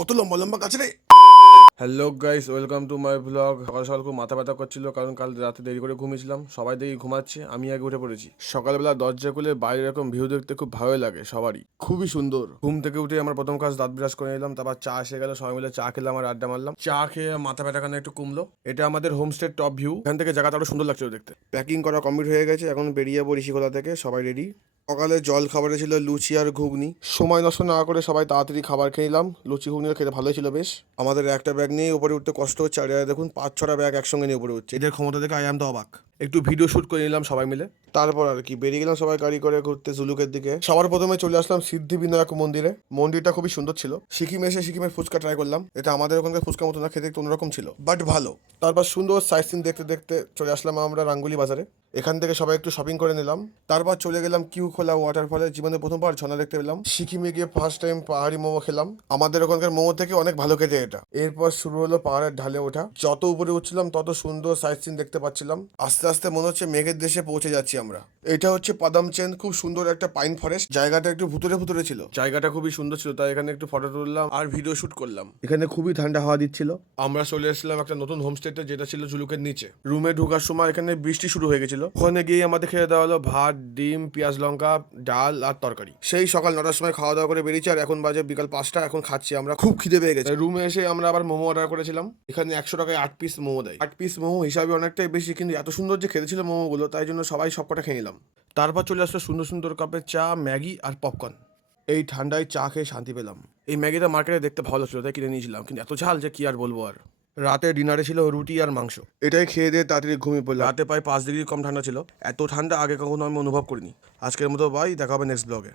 কত লম্বা লম্বা গাছ রে। Hello guys, welcome to my blog. সকাল সকাল খুব মাথা ব্যথা করছিল, কারণ কাল রাতে দেরি করে ঘুমিয়েছিলাম। সবাই দেখি ঘুমাচ্ছে, আমি আগে উঠে পড়েছি। সকালবেলা দরজা খুলে বাইরে এরকম ভিউ দেখতে খুব ভালোই লাগে সবারই, খুবই সুন্দর। ঘুম থেকে উঠে আমার প্রথম কাজ দাঁত ব্রাশ করে নিলাম, তারপর চা এসে গেল, সবাই মিলে চা খেলাম আর আড্ডা মারলাম। চা খেয়ে মাথা ব্যথাখানে একটু কমলো। এটা আমাদের হোমস্টের টপ ভিউ, এখান থেকে জায়গাটা আরো সুন্দর লাগছিল দেখতে। প্যাকিং করা কমপ্লিট হয়ে গেছে, এখন বেরিয়ে যাবো ঋষিকোলা থেকে, সবাই রেডি। সকালে জল খাবারে ছিল লুচি আর ঘুগনি। সময় নষ্ট না করে সবাই তাড়াতাড়ি খাবার খেয়ে নিলাম। লুচি ঘুগনি খেতে ভালোই ছিল বেশ। আমাদের একটা ব্যাগ নিয়ে উপরে উঠতে কষ্ট হচ্ছে, আর দেখুন 5-6টা ব্যাগ একসঙ্গে নিয়ে উপরে উঠছে। এদের ক্ষমতা দেখে আই এম তো অবাক। একটু ভিডিও শুট করে নিলাম সবাই মিলে, তারপর আর কি বেরিয়ে গেলাম সবাই গাড়ি করে ঘুরতে জুলুকের দিকে। সবার প্রথমে চলে আসলাম সিদ্ধিবিনায়ক মন্দিরে। মন্দিরটা খুবই সুন্দর ছিল। সিকিমে এসে সিকিমের ফুচকা ট্রাই করলাম। এটা আমাদের ওখানকার ফুচকা মতো না, খেতে একটু অন্যরকম ছিল, বাট ভালো। তারপর সুন্দর সাইট সিন দেখতে দেখতে চলে আসলাম আমরা রাঙ্গুলি বাজারে। এখান থেকে সবাই একটু শপিং করে নিলাম। তারপর চলে গেলাম কিউ খোলা ওয়াটারফলে। জীবনে প্রথমবার ঝর্ণা দেখতে পেলাম। সিকিমে গিয়ে ফার্স্ট টাইম পাহাড়ি মোমো খেলাম। আমাদের ওখানকার মোমো থেকে অনেক ভালো খেতে এটা। এরপর শুরু হলো পাহাড়ের ঢালে ওঠা। যত উপরে উঠছিলাম তত সুন্দর সাইট সিন দেখতে পাচ্ছিলাম। আস্তে আস্তে মনে হচ্ছে মেঘের দেশে পৌঁছে যাচ্ছি আমরা। এটা হচ্ছে পাদামচেন, খুব সুন্দর একটা পাইন ফরেস্ট। জায়গাটা একটু ভুতুরে ভুতুরে ছিল, জায়গাটা খুবই সুন্দর ছিল, তাই এখানে একটু ফটো তুললাম আর ভিডিও শুট করলাম। এখানে খুবই ঠান্ডা হাওয়া দিচ্ছিল। আমরা চলে এসেছিলাম একটা নতুন হোমস্টেতে, যেটা ছিল ঝুলুকের নিচে। রুমে ঢোকার সময় এখানে বৃষ্টি শুরু হয়ে গেছিল। ওখানে গিয়ে আমাদের খেয়ে দেওয়া হলো ভাত, ডিম, পেঁয়াজ লঙ্কা, ডাল আর তরকারি। সেই সকাল 9টার সময় খাওয়া দাওয়া করে বেরিয়েছি, আর এখন বাজে বিকাল 5টা। এখন খাচ্ছি আমরা, খুব খিদে পেয়ে গেছে। রুমে এসে আমরা আবার মোমো অর্ডার করেছিলাম। এখানে 100 টাকায় 8 পিস মোমো দেয়। 8 পিস মোমো হিসাবে অনেকটাই বেশি, কিন্তু এত সুন্দর যে খেতে ছিল মোমোগুলো, তাই জন্য সবাই সবকটা খেয়ে নিলাম। তারপর চলে আসলো সুন্দর সুন্দর কাপে চা, ম্যাগি আর পপকর্ন। এই ঠান্ডায় চা খেয়ে শান্তি পেলাম। এই ম্যাগিটা মার্কেটে দেখতে ভালো ছিল, তাই কিনে নিয়েছিলাম, কিন্তু এত ঝাল যে কি আর বলবো আর। রাতে ডিনারে ছিল রুটি আর মাংস। এটাই খেয়ে দিয়ে তাড়াতাড়ি ঘুমিয়ে পড়লাম। রাতে প্রায় 5 ডিগ্রি কম ঠান্ডা ছিল। এত ঠান্ডা আগে কখনো আমি অনুভব করিনি। আজকের মতো বাই, দেখা হবে নেক্সট ব্লগে।